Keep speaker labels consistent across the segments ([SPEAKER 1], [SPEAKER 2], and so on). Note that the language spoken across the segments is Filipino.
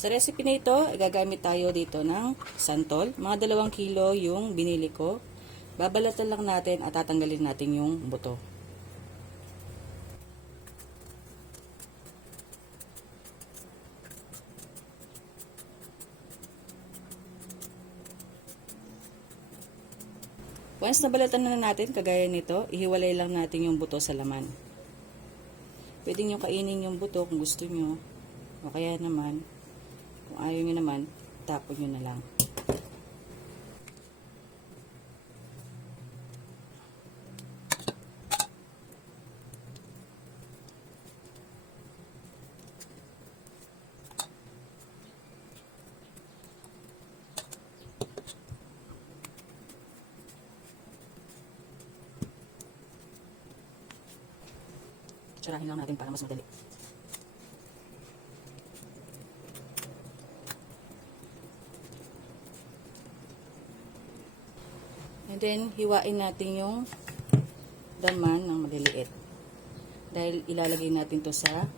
[SPEAKER 1] Sa recipe na ito, gagamit tayo dito ng santol. Mga dalawang kilo yung binili ko. Babalatan lang natin at tatanggalin natin yung buto. Once nabalatan na natin, kagaya nito, ihiwalay lang natin yung buto sa laman. Pwede nyo kainin yung buto kung gusto nyo. O kaya naman, kung ayaw nyo naman, tapon nyo na lang. Tsurahin lang natin para mas madali. And then, hiwain natin yung daman ng maliliit. Dahil ilalagay natin to sa,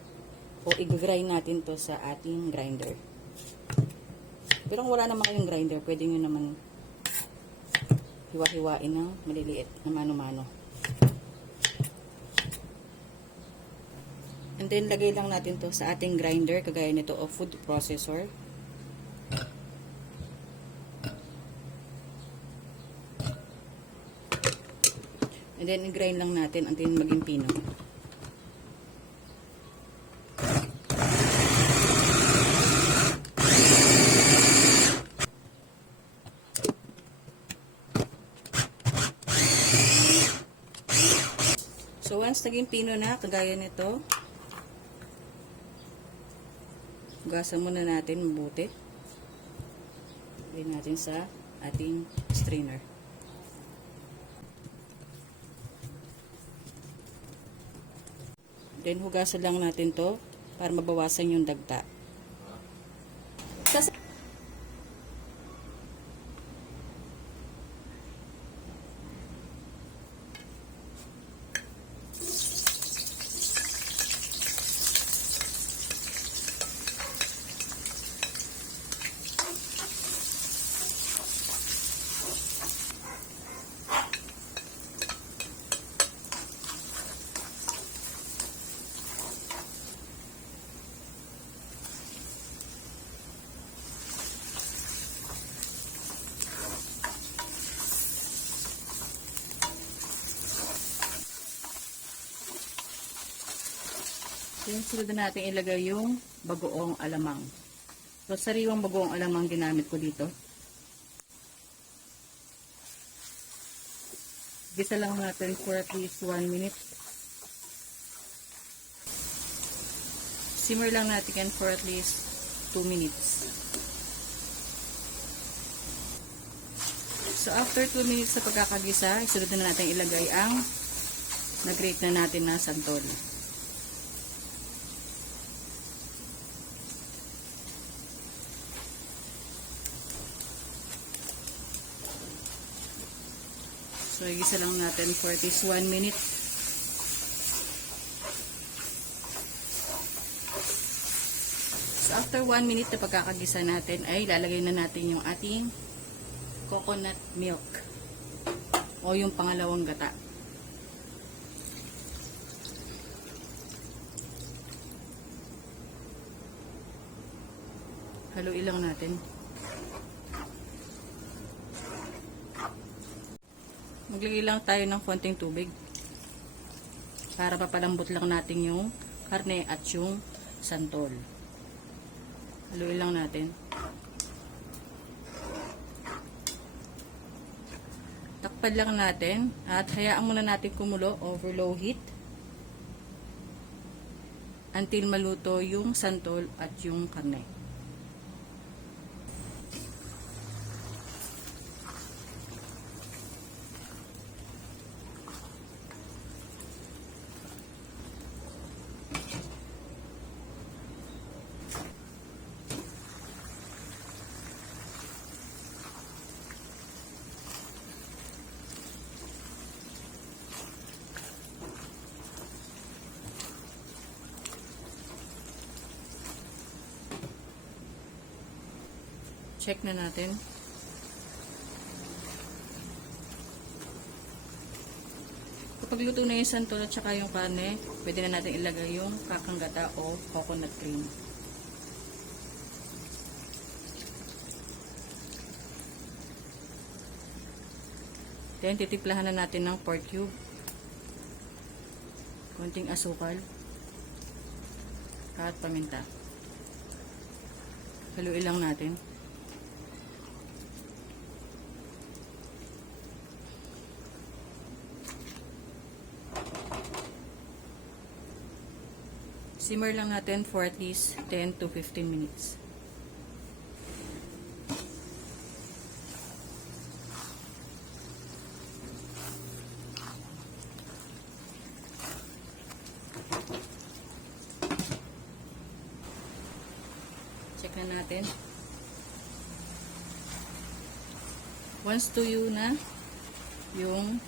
[SPEAKER 1] o i-grind natin to sa ating grinder. Pero kung wala naman kayong grinder, pwede nyo naman hiwa-hiwain ng maliliit na mano-mano. And then, lagay lang natin to sa ating grinder, kagaya nito o food processor. And then, i-grind lang natin until maging pino. So, once naging pino na, kagaya nito, Hugasan muna natin mabuti. Lagyan natin sa ating strainer. Then hugasan lang natin to para mabawasan yung dagta. Yung sunod na natin ilagay yung bagoong alamang. So, sariwang bagoong alamang ginamit ko dito. Gisa lang natin for at least 1 minute. Simmer lang natin yan for at least 2 minutes. So, after 2 minutes sa pagkakagisa, isunod na natin ilagay ang nag-grate na natin na santol. So, igisa lang natin for least 1 minute. So, after 1 minute na pagkakagisa natin, ay lalagay na natin yung ating coconut milk o yung pangalawang gata. Haluin lang natin. Maglagay lang tayo ng konting tubig para papalambot lang natin yung karne at yung santol. Haluin lang natin. Takpan lang natin at hayaan muna natin kumulo over low heat until maluto yung santol at yung karne. Check na natin. Kapag luto na yung santol at saka yung karne, pwede na natin ilagay yung kakanggata o coconut cream. Then, titiplahan na natin ng pork cube. Konting asukal. At paminta. Haluin lang natin. Simmer lang natin for at least 10 to 15 minutes. Check na natin. Once tuyo na yung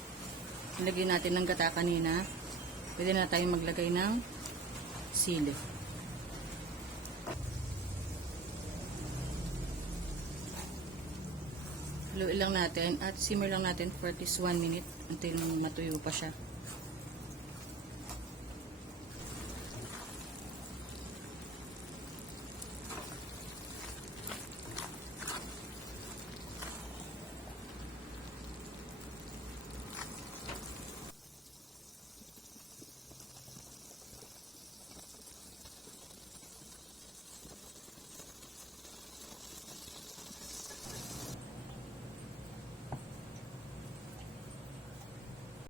[SPEAKER 1] ilagay natin ng gata kanina, pwede na tayong maglagay ng sili. Haluin lang natin at simmer lang natin for least 1 minute until matuyo pa siya.